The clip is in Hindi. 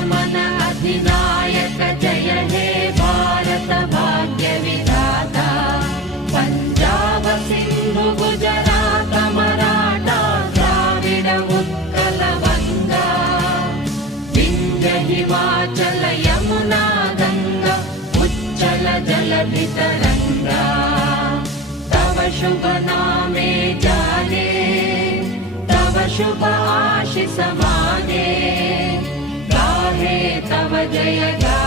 जनमन अधिनायक जय हे भारत भाग्य विधाता। पंजाब सिंधु गुजरात मराठा द्राविड उत्कल बंगा, विंध्य हिमाचल यमुना गंगा उच्चल जलधि तरंगा। तव शुभ नामे जागे, तव शुभ आशीष मागे, गाहे तव जय गाहे।